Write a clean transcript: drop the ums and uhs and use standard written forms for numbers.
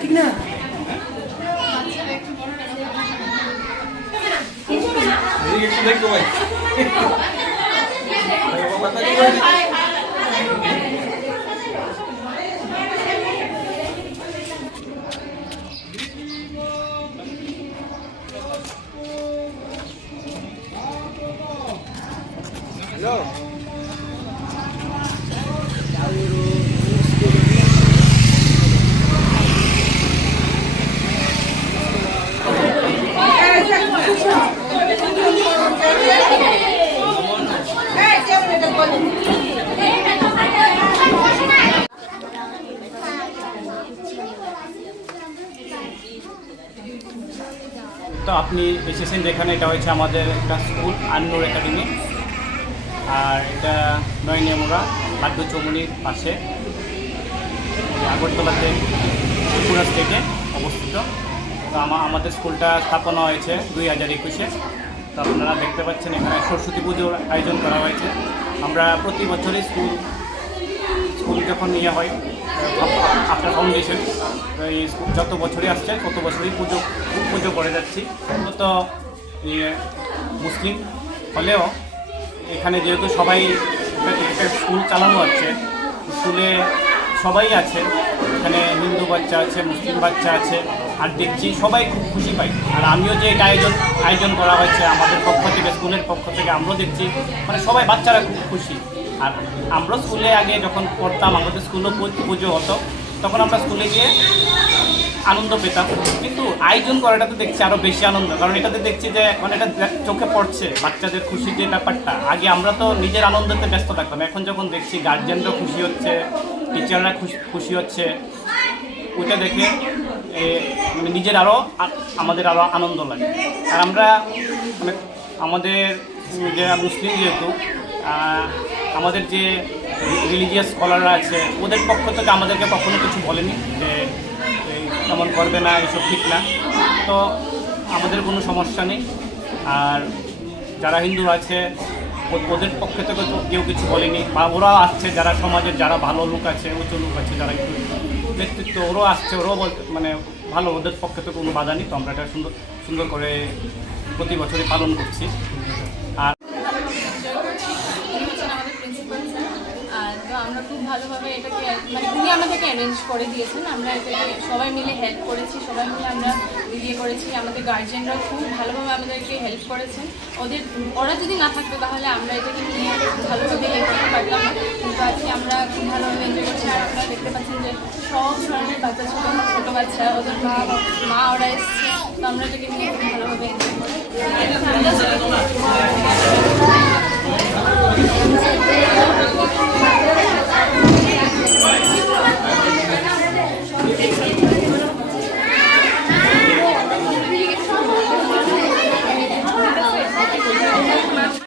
ঠিক না দেখো ভাই হ্যালো তো আপনি এসেছেন যেখানে, এটা হচ্ছে আমাদের একটা স্কুল আন্নুর একাডেমি, আর এটা নয়নিয়ামুড়া বাদ্য চৌমুনির পাশে আগরতলাতে ত্রিপুরা স্টেটে অবস্থিত। তো আমাদের স্কুলটা স্থাপনা হয়েছে 2021-এ। তো আপনারা দেখতে পাচ্ছেন এখানে সরস্বতী পুজোর আয়োজন করা হয়েছে। আমরা প্রতি বছরই স্কুল যখন নিয়ে হয় আপনার ফাউন্ডেশন, এই যত বছরই আসছে তত বছরই পুজো করে যাচ্ছি। তো মুসলিম হলেও এখানে যেহেতু সবাই একটা স্কুল চালানো হচ্ছে, স্কুলে সবাই আছে, এখানে হিন্দু বাচ্চা আছে, মুসলিম বাচ্চা আছে, আর দেখছি সবাই খুব খুশি পাই। আর আমিও যে এটা আয়োজন করা হয়েছে আমাদের পক্ষ থেকে, স্কুলের পক্ষ থেকে, আমরাও দেখছি মানে সবাই বাচ্চারা খুব খুশি। আর আমরা স্কুলে আগে যখন পড়তাম, আমাদের স্কুলেও পুজো হতো, তখন আমরা স্কুলে গিয়ে আনন্দ পেতাম, কিন্তু আয়োজন করাটাতে দেখছি আরও বেশি আনন্দ, কারণ এটাতে দেখছি যে মানে এটা চোখে পড়ছে বাচ্চাদের খুশির যে ব্যাপারটা। আগে আমরা তো নিজের আনন্দতে ব্যস্ত থাকতাম, এখন যখন দেখছি গার্জিয়ানরা খুশি হচ্ছে, টিচাররা খুশি হচ্ছে, ওইটা দেখে মানে নিজের আমাদের আরও আনন্দ লাগে। আর আমরা মানে আমাদের যে মুসলিম যেহেতু, আমাদের যে রিলিজিয়াস স্কলাররা আছে ওদের পক্ষ থেকে আমাদেরকে কখনো কিছু বলেনি যে এমন করবে না, এইসব ঠিক না। তো আমাদের কোনো সমস্যা নেই। আর যারা হিন্দু আছে ওদের পক্ষ থেকে তো কেউ কিছু বলেনি, বা ওরা আসছে যারা সমাজের যারা ভালো লোক আছে, উঁচু লোক আছে, যারা একটু নেতৃত্ব, ওরাও আসছে, ওরাও মানে ভালো, ওদের পক্ষে তো কোনো বাধা নেই। তো আমরা এটা সুন্দর করে প্রতি বছরই পালন করছি। আর আমরা খুব ভালোভাবে এটাকে মানে উনি আমাদেরকে অ্যারেঞ্জ করে দিয়েছেন, আমরা এটাকে সবাই মিলে হেল্প করেছি, সবাই মিলে আমরা ইয়ে করেছি। আমাদের গার্জিয়ানরা খুব ভালোভাবে আমাদেরকে হেল্প করেছেন। ওরা যদি না থাকতো তাহলে আমরা এটাকে নিয়ে ভালোভাবে ইয়ে করতে পারতাম না, কিন্তু আজকে আমরা খুব ভালোভাবে এনজয় করছি। আর আপনারা দেখতে পাচ্ছেন যে সব ধরনের বাচ্চা ছোটো বাচ্চা, ওদের মা ওরা এসছে, তো আমরা এটাকে নিয়ে খুব ভালোভাবে এনজয় করি।